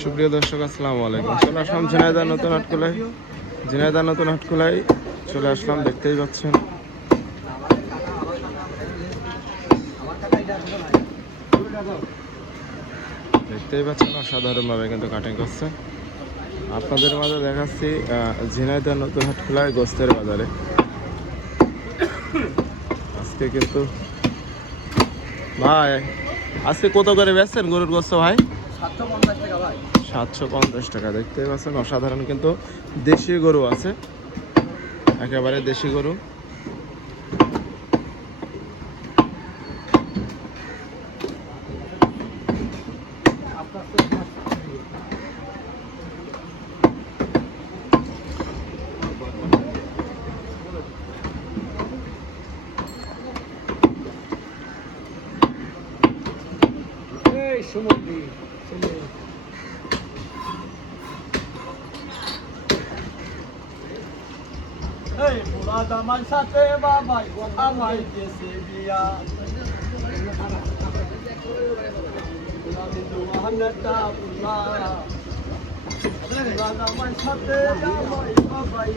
সুপ্রিয় দর্শক, আসসালামু আলাইকুম। চলে আসলাম ঝিনাইদহ নতুন হাটখোলায়। ঝিনাইদহ নতুন হাটখোলায় চলে আসলাম, দেখতেই পাচ্ছেন। অসাধারণভাবে কিন্তু কাটিং করছে। আপনাদের মাঝে দেখাচ্ছি ঝিনাইদহ নতুন হাটখোলায় গোস্তের বাজারে। আজকে কিন্তু ভাই, আজকে কত করে বেচছেন গরুর গোস্ত ভাই? 750 টাকা ভাই। 750 টাকা। দেখতেই পাচ্ছেন অসাধারণ কিন্তু দেশি গরু আছে, একেবারে দেশি গরু। আমার সাথে বাবাই আমায় দেশে বিয়া আমার সাথে বাবাই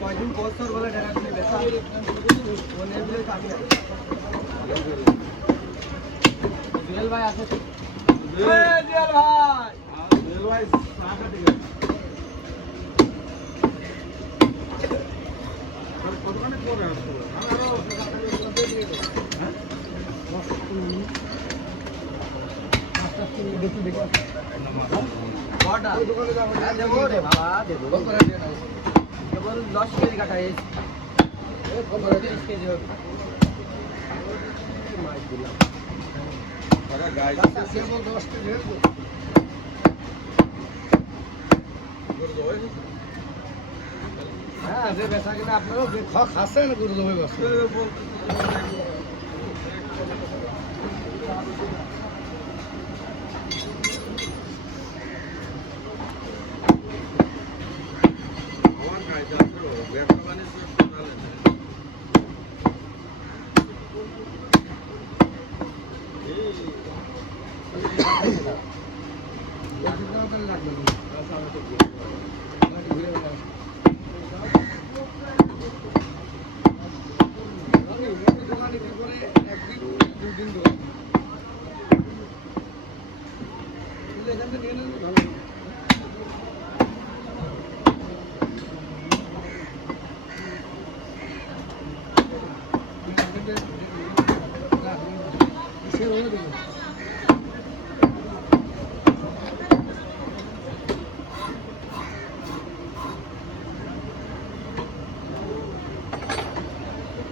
কয়দিন বছর বলে জুয়েল ভাই আছে। জুয়েল ভাই কতখানি পরে আসবো? কেবল 10 কেজি কাটা এই 30 কেজি হবে। হ্যাঁ, যে বেচা কিনা আপনারও খাচ্ছেন গরু জমে বসে।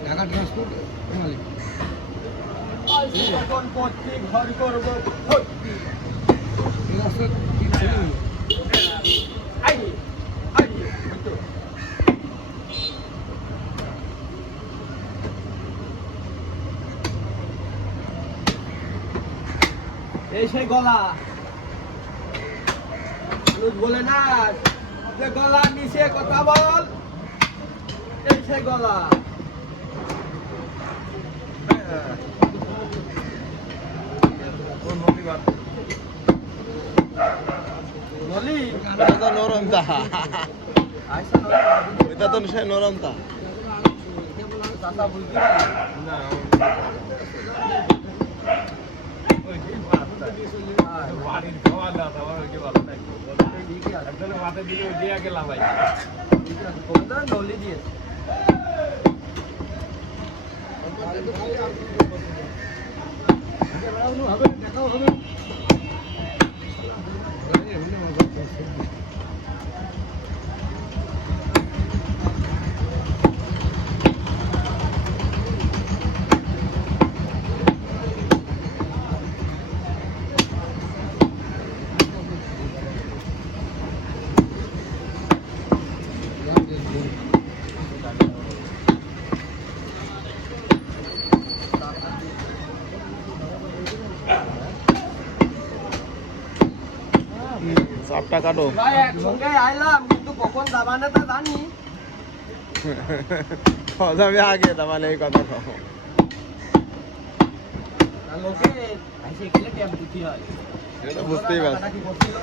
ঢাকা ট্রান্সপোর্ট মালিক ঘর করবো এই সেই গলা বলে না যে গলা নিচে কথা বল, এই সেই গলা। নরমতা এটা তো সে নরমতা নলি দিয়ে দেখাও হবে। হিসাবটা কাটো। ভাই একসঙ্গে আইলাম কিন্তু কখন যাবা না তা জানি। যাবে আগে তাহলে এই কথা কও। আর লোকে আইসে গেলে ক্যাম্প দিতে হয়। এটা তো বুঝতেই পারছি। টাকাটা কি করছিল?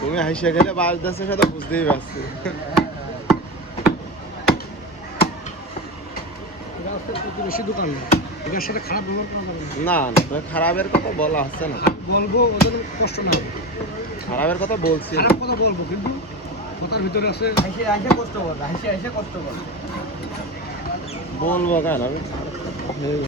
তুমি হাসিয়া গেলে বাজদাসের সাথে বুঝতেই পারছি। বেশি দোকান না, ওদের সাথে খারাপ ব্যবহার করা যাবে না। না না তো খারাপের কথা বলা হচ্ছে না, বলবো ওদের কষ্ট না হবে। খারাপের কথা বলছি না। খারাপ কথা বলবো কিন্তু কথার ভিতরে আছে আইসে আইসে কষ্ট করবে, আইসে আইসে কষ্ট করবে। বলবো কেন আমি